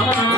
I'm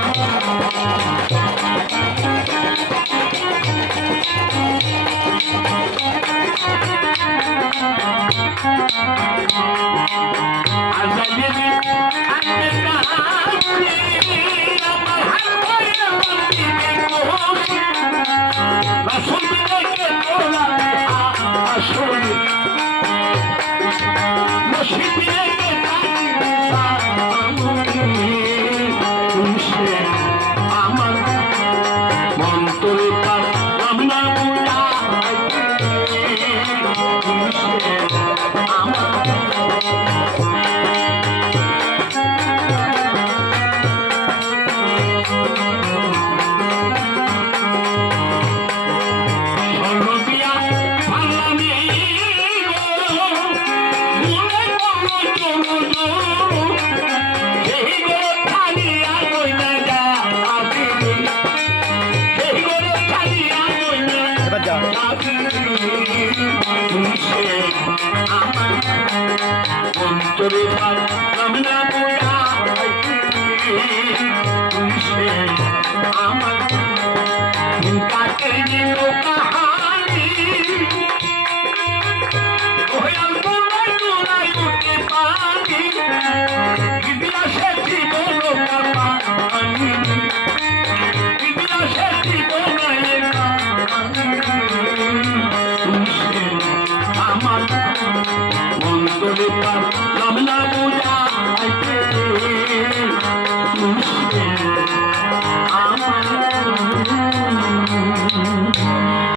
Yeah. তোরে পার কামনা পোড়া তুমি সে